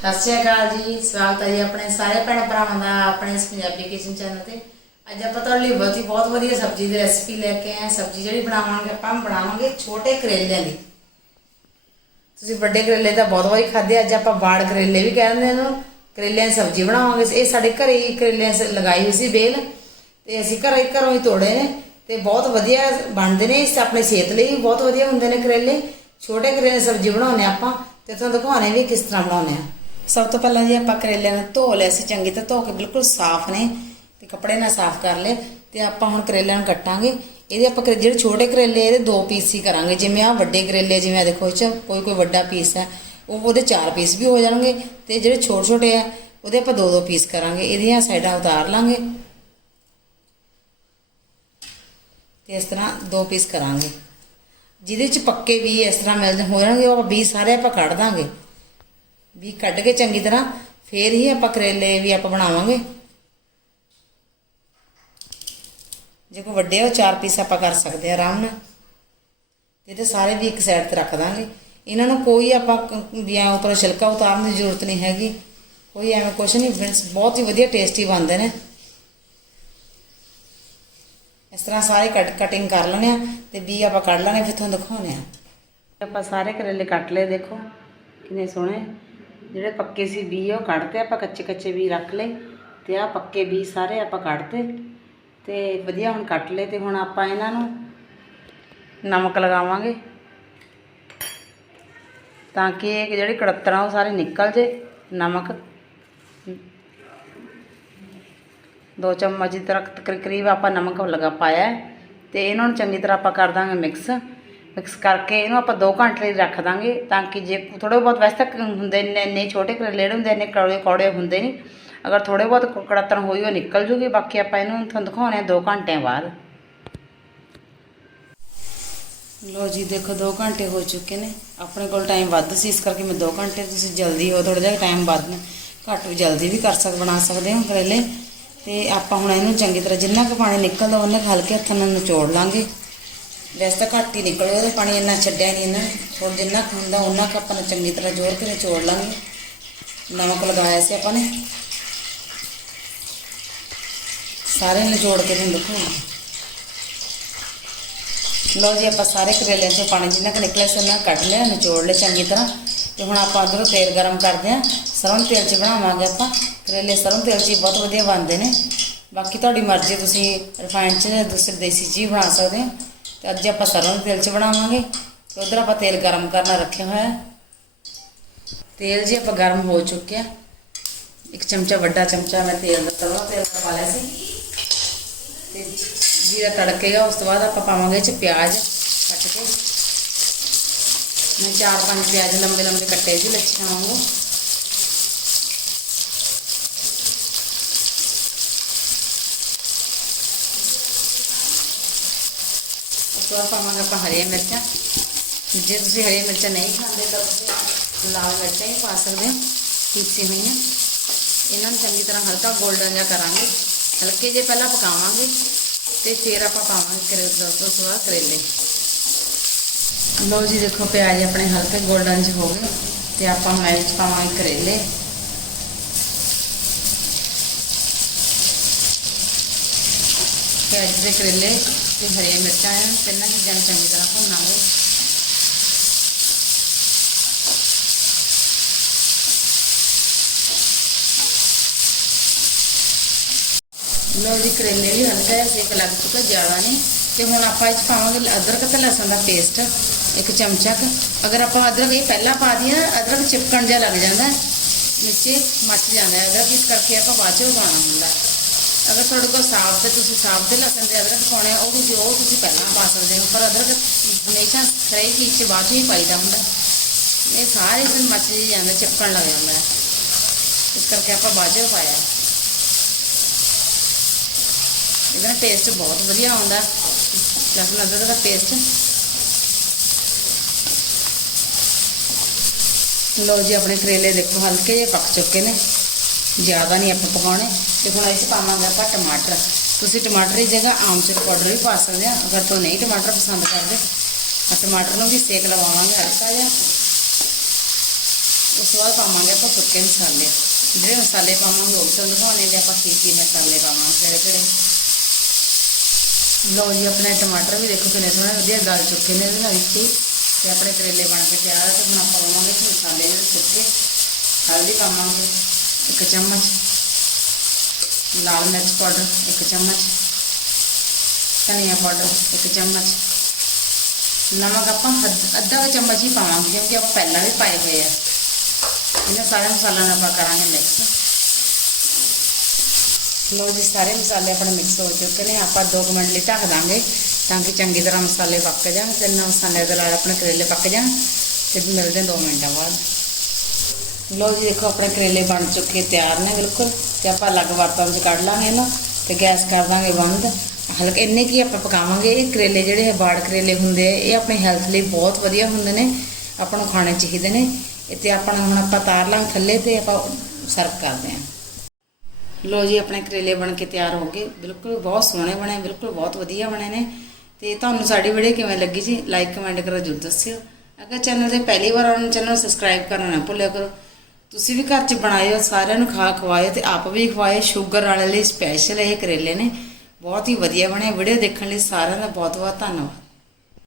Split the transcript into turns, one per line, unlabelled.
ਸਤਿ ਸ਼੍ਰੀ ਅਕਾਲ ਜੀ, ਸਵਾਗਤ ਹੈ ਜੀ ਆਪਣੇ ਸਾਰੇ ਭੈਣ ਭਰਾਵਾਂ ਦਾ ਆਪਣੇ ਇਸ ਪੰਜਾਬੀ ਕਿਚਨ ਚੈਨਲ ਤੇ। ਅੱਜ ਆਪਾਂ ਤੁਹਾਡੇ ਲਈ ਬਹੁਤ ਹੀ ਬਹੁਤ ਵਧੀਆ ਸਬਜ਼ੀ ਦੀ ਰੈਸਪੀ ਲੈ ਕੇ ਆਏ ਹਾਂ। ਸਬਜ਼ੀ ਜਿਹੜੀ ਬਣਾਵਾਂਗੇ, ਆਪਾਂ ਬਣਾਵਾਂਗੇ ਛੋਟੇ ਕਰੇਲਿਆਂ ਦੀ। ਤੁਸੀਂ ਵੱਡੇ ਕਰੇਲੇ ਤਾਂ ਬਹੁਤ ਵਾਰੀ ਖਾਦੇ ਅੱਜ ਆਪਾਂ ਬਾੜ ਕਰੇਲੇ ਵੀ ਕਹਿੰਦੇ ਨੇ ਇਹਨੂੰ। ਕਰੇਲਿਆਂ ਦੀ ਸਬਜ਼ੀ ਬਣਾਵਾਂਗੇ। ਇਹ ਸਾਡੇ ਘਰੇ ਹੀ ਕਰੇਲਿਆਂ ਸ- ਲਗਾਈ ਹੋਈ ਸੀ ਬੇਲ। ਤੇ ਅਸੀਂ ਘਰੇ ਘਰੋਂ ਹੀ ਤੋੜੇ ਨੇ। ਤੇ ਬਹੁਤ ਵਧੀਆ ਬਣਦੇ ਨੇ, ਇਸ ਆਪਣੀ ਸਿਹਤ ਲਈ ਵੀ ਬਹੁਤ ਵਧੀਆ ਹੁੰਦੇ ਨੇ ਕਰੇਲੇ। ਛੋਟੇ ਕਰੇਲੇ ਦੀ ਸਬਜ਼ੀ ਬਣਾਉਂਦੇ ਹਾਂ ਆਪਾਂ ਤੇ ਤੁਹਾਨੂੰ ਦਿਖਾਉਣੇ ਵੀ ਕਿਸ ਤਰ੍ਹਾਂ ਬਣਾਉਂਦੇ ਆ ਸਭ ਤੋਂ ਪਹਿਲਾਂ ਜੀ ਆਪਾਂ ਕਰੇਲਿਆਂ ਨੂੰ ਧੋ ਲਿਆ ਸੀ, ਚੰਗੀ ਤਰ੍ਹਾਂ ਧੋ ਕੇ ਬਿਲਕੁਲ ਸਾਫ਼ ਨੇ ਤੇ ਕੱਪੜੇ ਨਾਲ ਸਾਫ਼ ਕਰ ਲਏ ਤੇ ਆਪਾਂ ਹੁਣ ਕਰੇਲਿਆਂ ਨੂੰ ਕੱਟਾਂਗੇ। ਇਹਦੇ ਆਪਾਂ ਕਰੇ- ਜਿਹੜੇ ਛੋਟੇ ਕਰੇਲੇ ਇਹਦੇ ਦੋ ਪੀਸ ਹੀ ਕਰਾਂਗੇ। ਜਿਵੇਂ ਆ ਵੱਡੇ ਕਰੇਲੇ, ਜਿਵੇਂ ਆ ਦੇਖੋ ਇਹ 'ਚ ਕੋਈ ਕੋਈ ਵੱਡਾ ਪੀਸ ਹੈ, ਉਹ ਉਹਦੇ ਚਾਰ ਪੀਸ ਵੀ ਹੋ ਜਾਣਗੇ ਤੇ ਜਿਹੜੇ ਛੋਟੇ ਛੋਟੇ ਆ, ਉਹਦੇ ਆਪਾਂ ਦੋ ਦੋ ਪੀਸ ਕਰਾਂਗੇ। ਇਹਦੀਆਂ ਸਾਈਡਾਂ ਉਤਾਰ ਲਾਂਗੇ ਤੇ ਇਸ ਤਰ੍ਹਾਂ ਦੋ ਪੀਸ ਕਰਾਂਗੇ। ਜਿਹਦੇ ਚ ਪੱਕੇ ਵੀ ਇਸ ਤਰ੍ਹਾਂ ਮਿਲ ਹੋ ਜਾਣਗੇ ਉਹ ਵੀ ਸਾਰੇ ਆਪਾਂ ਕੱਢ ਦਾਂਗੇ। ਵੀ ਕੱਢ ਕੇ ਚੰਗੀ ਤਰ੍ਹਾਂ ਫੇਰ ਹੀ ਆਪਾਂ ਕਰੇਲੇ ਵੀ ਆਪਾਂ ਬਣਾਵਾਂਗੇ। ਜੇ ਕੋ ਵੱਡੇ ਹੋ ਚਾਰ ਪੀਸ ਆਪਾਂ ਕਰ ਸਕਦੇ ਆ ਆਰਾਮ ਨਾਲ। ਤੇ ਇਹਦੇ ਸਾਰੇ ਵੀ ਇੱਕ ਸਾਈਡ ਤੇ ਰੱਖ ਦਾਂਗੇ। ਇਹਨਾਂ ਨੂੰ ਕੋਈ ਆਪਾਂ ਕ- ਵੀ ਉੱਪਰ ਛਿਲਕਾ ਉਤਾਰਨ ਦੀ ਜ਼ਰੂਰਤ ਨਹੀਂ ਹੈਗੀ। ਕੋਈ ਐਵੇਂ ਕੁਛ ਨਹੀਂ friends, ਬਹੁਤ ਹੀ ਵਧੀਆ ਟੇਸਟੀ ਬਣਦੇ ਨੇ। ਇਸ ਤਰ੍ਹਾਂ ਸਾਰੇ ਕੱਟ ਕਟਿੰਗ ਕਰ ਲੈਣੇ ਆ ਤੇ ਵੀ ਆਪਾਂ ਕੱਢ ਲਾਂਗੇ ਫਿਰ ਤੁਹਾਨੂੰ ਦਿਖਾਉਣੇ ਆ। ਆਪਾਂ ਸਾਰੇ ਕਰੇਲੇ ਕੱਟ ਲਏ ਦੇਖੋ। ਕਿੰਨੇ ਸੋਹਣੇ। ਜਿਹੜੇ ਪੱਕੇ ਸੀ ਵੀ ਉਹ ਕੱਢਤੇ ਆਪਾਂ ਕੱਚੇ ਕੱਚੇ ਵੀ ਰੱਖ ਲਏ ਤੇ ਆ ਪੱਕੇ ਬੀ ਸਾਰੇ ਆਪਾਂ ਕੱਢਤੇ ਤੇ ਵਧੀਆ ਹੁਣ ਕੱਟ ਲਏ ਤੇ ਹੁਣ ਆਪਾਂ ਇਹਨਾਂ ਨੂੰ ਨਮਕ ਲਗਾਵਾਂਗੇ ਤਾਂ ਕਿ ਇਹ ਜਿਹੜੇ ਕੜੱਤਰਾਂ ਉਹ ਸਾਰੇ ਨਿਕਲ ਜੇ ਨਮਕ। ਦੋ ਚਮਚ ਦੀ ਤਰ੍ਹਾਂ ਤਕਰ- ਕਰੀਬ ਆਪਾਂ ਨਮਕ ਲਗਾ ਪਾਇਆ ਤੇ ਇਹਨਾਂ ਨੂੰ ਚੰਗੀ ਤਰ੍ਹਾਂ ਆਪਾਂ ਕਰ ਦਾਂਗੇ ਮਿਕਸ। ਮਿਕਸ ਕਰਕੇ ਇਹਨੂੰ ਆਪਾਂ 2 ਘੰਟੇ ਲਈ ਰੱਖ ਦਾਂਗੇ ਤਾਂ ਕਿ ਜੇ ਥੋੜੇ ਬਹੁਤ ਵੈਸੇ ਤੱਕ ਹੁੰਦੇ ਨੇ, ਇੰਨੇ ਛੋਟੇ ਕਰੇਲੇ ਹੁੰਦੇ ਨੇ ਕੌੜੇ ਕੌੜੇ ਹੁੰਦੇ ਨਹੀਂ। ਅਗਰ ਥੋੜੇ ਬਹੁਤ ਕ- ਹੋਈ ਉਹ ਨਿਕਲ ਜੂਗੀ, ਬਾਕੀ ਆਪਾਂ ਇਹਨੂੰ ਤੁਹਾਨੂੰ ਦਿਖਾਉਣੇ ਆ 2 ਘੰਟਿਆਂ ਬਾਅਦ। ਲੋ ਜੀ, ਦੇਖੋ 2 ਘੰਟੇ ਹੋ ਚੁੱਕੇ ਨੇ। ਆਪਣੇ ਕੋਲ ਟਾਈਮ ਵੱਧ ਸੀ, ਇਸ ਕਰਕੇ ਮੈਂ 2 ਘੰਟੇ, ਤੁਸੀਂ ਜਲਦੀ ਹੋ ਥੋੜਾ ਜਿਹਾ ਟਾਈਮ ਵੱਧ ਘੱਟ ਵੀ ਜਲਦੀ ਵੀ ਕਰ ਸਕ, ਬਣਾ ਸਕਦੇ ਹੋ ਕਰੇਲੇ। ਤੇ ਆਪਾਂ ਹੁਣ ਇਹਨੂੰ ਚੰਗੀ ਤਰ੍ਹਾਂ ਜਿੰਨਾ ਕੁ ਪਾਣੀ ਨਿਕਲਦਾ, ਉਹਨਾਂ ਕੁ ਹਲਕੇ ਹੱਥਾਂ ਨਾਲ ਨਿਚੋੜ ਲਾਂਗੇ। ਵੈਸੇ ਤਾਂ ਘੱਟ ਹੀ ਨਿਕਲਿਆ ਉਹਦੇ ਪਾਣੀ ਇੰਨਾ ਛੱਡਿਆ ਨਹੀਂ ਇਹਨਾਂ ਨੇ। ਥੋੜਾ ਜਿੰਨਾ ਕੁ ਹੁੰਦਾ ਉਹਨਾਂ ਕੁ ਆਪਾਂ ਨੂੰ ਚੰਗੀ ਤਰ੍ਹਾਂ ਜੋੜ ਕੇ ਨਿਚੋੜ ਲਾਂਗੇ। ਨਮਕ ਲਗਾਇਆ ਸੀ ਆਪਾਂ ਨੇ। ਸਾਰੇ ਨਿਚੋੜ ਕੇ ਤੁਹਾਨੂੰ ਦਿਖਾਉਣਾ ਲਓ ਜੀ, ਆਪਾਂ ਸਾਰੇ ਕਰੇਲਿਆਂ ਚੋਂ ਪਾਣੀ ਜਿੰਨਾ ਕੁ ਨਿਕਲਿਆ ਸੀ, ਉਹਨਾਂ ਕੱਢ ਲਿਆ, ਨਿਚੋੜ ਲਿਆ ਚੰਗੀ ਤਰ੍ਹਾਂ। ਤੇ ਹੁਣ ਆਪਾਂ ਅੰਦਰੋਂ ਤੇਲ ਗਰਮ ਕਰਦੇ ਹਾਂ। ਸਰੋਂ ਤੇਲ 'ਚ ਬਣਾਵਾਂਗੇ ਆਪਾਂ। ਕਰੇਲੇ ਸਰੋਂ ਤੇਲ 'ਚ ਹੀ ਬਹੁਤ ਵਧੀਆ ਬਣਦੇ ਨੇ। ਬਾਕੀ ਤੁਹਾਡੀ ਮਰਜ਼ੀ, ਤੁਸੀਂ ਰਿਫਾਈਨਡ 'ਚ ਜਾਂ ਦੂਸਰੇ ਦੇਸੀ 'ਚ ਬਣਾ ਸਕਦੇ ਹੋ। ਤੇ ਅੱਜ ਆਪਾਂ ਸਰੋਂ ਦੇ ਤੇਲ 'ਚ ਬਣਾਵਾਂਗੇ। ਤੇ ਉਧਰ ਆਪਾਂ ਤੇਲ ਗਰਮ ਕਰਨਾ ਰੱਖਿਆ ਹੋਇਆ ਤੇਲ ਜੀ ਆਪਾਂ ਗਰਮ ਹੋ ਚੁੱਕਿਆ ਇੱਕ ਚਮਚਾ, ਵੱਡਾ ਚਮਚਾ ਮੈਂ ਤੇਲ ਦਾ ਸਰੋਂ ਤੇਲ ਦਾ ਪਾ ਲਿਆ ਸੀ। ਤੇ ਜੀਰਾ ਤੜਕੇਗਾ, ਉਸ ਤੋਂ ਬਾਅਦ ਆਪਾਂ ਪਾਵਾਂਗੇ ਇਹ ਚ ਪਿਆਜ਼ ਕੱਟ ਕੇ। ਮੈਂ ਚਾਰ ਪੰਜ ਪਿਆਜ਼ ਲੰਬੇ ਲੰਬੇ ਕੱਟੇ ਸੀ, ਲੱਛੀਆਂ ਵਾਂਗੂ। ਤੋਂ ਪਾਵਾਂਗੇ ਆਪਾਂ ਹਰੀਆਂ ਮਿਰਚਾਂ। ਜੇ ਤੁਸੀਂ ਹਰੀਆਂ ਮਿਰਚਾਂ ਨਹੀਂ ਖਾਂਦੇ ਤਾਂ ਤੁਸੀਂ ਲਾਲ ਮਿਰਚਾਂ ਹੀ ਪਾ ਸਕਦੇ ਹੋ ਪੀਸੀ ਹੋਈਆਂ। ਇਹਨਾਂ ਨੂੰ ਚੰਗੀ ਤਰ੍ਹਾਂ ਹਲਕਾ 골ਡਨ ਜਿਹਾ ਕਰਾਂਗੇ। ਹਲਕੇ ਜੇ ਪਹਿਲਾਂ ਪਕਾਵਾਂਗੇ ਤੇ ਫਿਰ ਆਪਾਂ ਪਾਵਾਂਗੇ ਕਰੇਲੇ ਉਸ ਤੋਂ ਸਵਾ ਕਰੇਲੇ। ਲਓ ਜੀ, ਦੇਖੋ ਪਿਆਜ਼ ਆਪਣੇ ਹਲਕੇ 골ਡਨ 'ਚ ਹੋ ਗਏ ਤੇ ਆਪਾਂ ਹੁਣ ਇਹ ਵਿੱਚ ਪਾਵਾਂਗੇ ਕਰੇਲੇ। ਪਿਆਜ਼ ਦੇ ਕਰੇਲੇ ਤੇ ਹਰੀਆਂ ਮਿਰਚਾਂ ਆ ਤਿੰਨਾਂ ਚੀਜ਼ਾਂ ਨੂੰ ਚੰਗੀ ਤਰ੍ਹਾਂ ਭੁੰਨਾਂਗੇ ਲਓ ਜੀ ਕਰੇਲੇ ਵੀ ਹਲਕਾ ਜਿਹਾ ਸੇਕ ਲੱਗ ਚੁੱਕਾ ਜ਼ਿਆਦਾ ਨਹੀਂ ਤੇ ਹੁਣ ਆਪਾਂ ਇਹ 'ਚ ਪਾਵਾਂਗੇ ਅਦਰਕ ਤੇ ਲਸਣ ਦਾ ਪੇਸਟ ਇੱਕ ਚਮਚਾ ਕੁ ਅਗਰ ਆਪਾਂ ਅਦਰਕ ਇਹ ਪਹਿਲਾਂ ਪਾ ਦਈਏ ਨਾ ਅਦਰਕ ਚਿਪਕਣ ਜਿਹਾ ਲੱਗ ਜਾਂਦਾ ਹੈ, ਨੀਚੇ ਮੱਚ ਜਾਂਦਾ ਹੈ ਅਦਰਕ ਇਸ ਕਰਕੇ ਆਪਾਂ ਬਾਅਦ ਚ ਪਾਉਣਾ ਹੁੰਦਾ ਹੈ। ਅਗਰ ਤੁਹਾਡੇ ਕੋਲ ਸਾਫ਼ ਦੇ ਤੁਸੀਂ ਸਾਫ਼ ਦੇ ਲਸਣ ਦੇ ਅਦਰਕ ਪਾਉਣੇ ਉਹ ਤੁਸੀਂ ਉਹ ਤੁਸੀਂ ਪਹਿਲਾਂ ਪਾ ਸਕਦੇ ਹੋ, ਪਰ ਅਦਰਕ ਹਮੇਸ਼ਾ ਹਰੇਕ ਚੀਜ਼ 'ਚ ਬਾਅਦ ਹੀ ਪਾਈਦਾ ਹੁੰਦਾ। ਇਹ ਸਾਰੇ ਦਿਨ ਮੱਚ ਜਿਹੀ ਜਾਂਦਾ, ਚਿਪਕਣ ਲੱਗ ਜਾਂਦਾ। ਇਸ ਕਰਕੇ ਆਪਾਂ ਬਾਅਦ 'ਚ ਪਾਇਆ। ਹੈ। ਇਹਦਾ ਟੇਸਟ ਬਹੁਤ ਵਧੀਆ ਆਉਂਦਾ। ਲਸਣ, ਅਦਰਕ ਦਾ ਪੇਸਟ ਲਓ ਜੀ, ਆਪਣੇ ਕਰੇਲੇ ਦੇਖੋ, ਹਲਕੇ ਜਿਹੇ ਪੱਕ ਚੁੱਕੇ ਨੇ। ਜ਼ਿਆਦਾ ਨਹੀਂ ਆਪਾਂ ਪਕਾਉਣੇ। ਤੇ ਹੁਣ ਇਸ ਪਾਵਾਂਗੇ ਆਪਾਂ ਟਮਾਟਰ। ਤੁਸੀਂ ਟਮਾਟਰ ਦੀ ਜਗ੍ਹਾ ਆਮਚੂਰ ਪਾਊਡਰ ਵੀ ਪਾ ਸਕਦੇ ਆ। ਅਗਰ ਤੋਂ ਨਹੀਂ ਟਮਾਟਰ ਪਸੰਦ ਕਰਦੇ ਆ ਟਮਾਟਰ ਨੂੰ ਵੀ ਸੇਕ ਲਵਾਵਾਂਗੇ ਹਲਕਾ ਜਿਹਾ। ਉਸ ਤੋਂ ਬਾਅਦ ਪਾਵਾਂਗੇ ਆਪਾਂ ਸੁੱਕੇ ਮਸਾਲੇ। ਜਿਹੜੇ ਮਸਾਲੇ ਪਾਵਾਂਗੇ ਉਹ ਵੀ ਤੁਹਾਨੂੰ ਦਿਖਾਉਣੇ ਵੀ ਆਪਾਂ ਕੀ ਕੀ ਮਸਾਲੇ ਪਾਵਾਂਗੇ ਕਿਹੜੇ ਕਿਹੜੇ ਲਓ ਜੀ, ਆਪਣੇ ਟਮਾਟਰ ਵੀ ਦੇਖੋ ਕਿੰਨੇ ਸੋਹਣੇ ਵਧੀਆ ਗਲ ਚੁੱਕੇ ਨੇ ਇਹਦੇ ਨਾਲ ਵਿੱਚ ਹੀ ਤੇ ਆਪਣੇ ਕਰੇਲੇ ਬਣ ਕੇ ਤਿਆਰ ਆ, ਤੇ ਹੁਣ ਆਪਾਂ ਪਾਵਾਂਗੇ ਮਸਾਲੇ ਜਿਹੜੇ ਸੁੱਕੇ। ਹਲਦੀ ਪਾਵਾਂਗੇ। ਇੱਕ ਚਮਚ ਲਾਲ ਮਿਰਚ ਪਾਊਡਰ, ਇੱਕ ਚਮਚ ਧਨੀਆ ਪਾਊਡਰ, ਇੱਕ ਚਮਚ ਨਮਕ। ਆਪਾਂ ਹੱਦ- ਅੱਧਾ ਕੁ ਚਮਚ ਹੀ ਪਾਵਾਂਗੇ, ਕਿਉਂਕਿ ਆਪਾਂ ਪਹਿਲਾਂ ਵੀ ਪਾਏ ਹੋਏ ਆ। ਇਹਨਾਂ ਸਾਰੇ ਮਸਾਲਿਆਂ ਨੂੰ ਆਪਾਂ ਕਰਾਂਗੇ ਮਿਕਸ ਲਓ ਜੀ, ਸਾਰੇ ਮਸਾਲੇ ਆਪਣੇ ਮਿਕਸ ਹੋ ਚੁੱਕੇ ਨੇ। ਆਪਾਂ 2 ਮਿੰਟ ਲਈ ਢੱਕ ਦਾਂਗੇ, ਤਾਂ ਕਿ ਚੰਗੀ ਤਰ੍ਹਾਂ ਮਸਾਲੇ ਪੱਕ ਜਾਣ ਤੇ ਨਾ ਮਸਾਲੇ ਦੇ ਨਾਲ ਆਪਣੇ ਕਰੇਲੇ ਪੱਕ ਜਾਣ ਤੇ ਮਿਲਦੇ 2 ਮਿੰਟਾਂ ਬਾਅਦ। ਲਓ ਜੀ, ਦੇਖੋ ਆਪਣੇ ਕਰੇਲੇ ਬਣ ਚੁੱਕੇ, ਤਿਆਰ ਨੇ ਬਿਲਕੁਲ। ਤੇ ਆਪਾਂ ਅਲੱਗ ਵਰਤਾਂ ਵਿੱਚ ਕੱਢ ਲਾਂਗੇ ਇਹਨੂੰ ਤੇ ਗੈਸ ਕਰ ਦਾਂਗੇ ਬੰਦ। ਹਲਕੇ ਇੰਨੇ ਕੀ ਆਪਾਂ ਪਕਾਵਾਂਗੇ, ਇਹ ਕਰੇਲੇ ਜਿਹੜੇ ਹੈ ਬਾੜ ਕਰੇਲੇ ਹੁੰਦੇ ਆ, ਇਹ ਆਪਣੀ ਹੈਲਥ ਲਈ ਬਹੁਤ ਵਧੀਆ ਹੁੰਦੇ ਨੇ, ਆਪਾਂ ਨੂੰ ਖਾਣੇ ਚਾਹੀਦੇ ਨੇ। ਇਹ ਤੇ ਆਪਾਂ ਹੁਣ ਆਪਾਂ ਤਾਰ ਲਾਂਗੇ ਥੱਲੇ ਤੇ ਆਪਾਂ ਸਰਵ ਕਰਦੇ ਹਾਂ। ਲੋ ਜੀ, ਆਪਣੇ ਕਰੇਲੇ ਬਣ ਕੇ ਤਿਆਰ ਹੋ ਗਏ। ਬਿਲਕੁਲ ਬਹੁਤ ਸੋਹਣੇ ਬਣੇ, ਬਿਲਕੁਲ ਬਹੁਤ ਵਧੀਆ ਬਣੇ ਨੇ। ਤੇ ਤੁਹਾਨੂੰ ਸਾਡੀ ਵੀਡੀਓ ਕਿਵੇਂ ਲੱਗੀ ਜੀ, ਲਾਈਕ ਕਮੈਂਟ ਕਰੋ ਜਰੂਰ ਦੱਸਿਓ। ਅਗਰ ਚੈਨਲ ਤੇ ਪਹਿਲੀ ਵਾਰ ਆਉਣ ਚੈਨਲ ਸਬਸਕ੍ਰਾਈਬ ਕਰਨਾ ਨਾ ਭੁੱਲਿਆ ਕਰੋ। ਤੁਸੀਂ ਵੀ ਘਰ 'ਚ ਬਣਾਇਓ ਸਾਰਿਆਂ ਨੂੰ ਖਾ ਖਵਾਇਓ ਤੇ ਆਪ ਵੀ ਖਵਾਇਓ ਸ਼ੂਗਰ ਵਾਲੇ ਲਈ ਸਪੈਸ਼ਲ ਇਹ ਕਰੇਲੇ ਨੇ। ਬਹੁਤ ਹੀ ਵਧੀਆ ਬਣੇ। ਵੀਡੀਓ ਦੇਖਣ ਲਈ ਸਾਰਿਆਂ ਦਾ ਬਹੁਤ ਬਹੁਤ ਧੰਨਵਾਦ।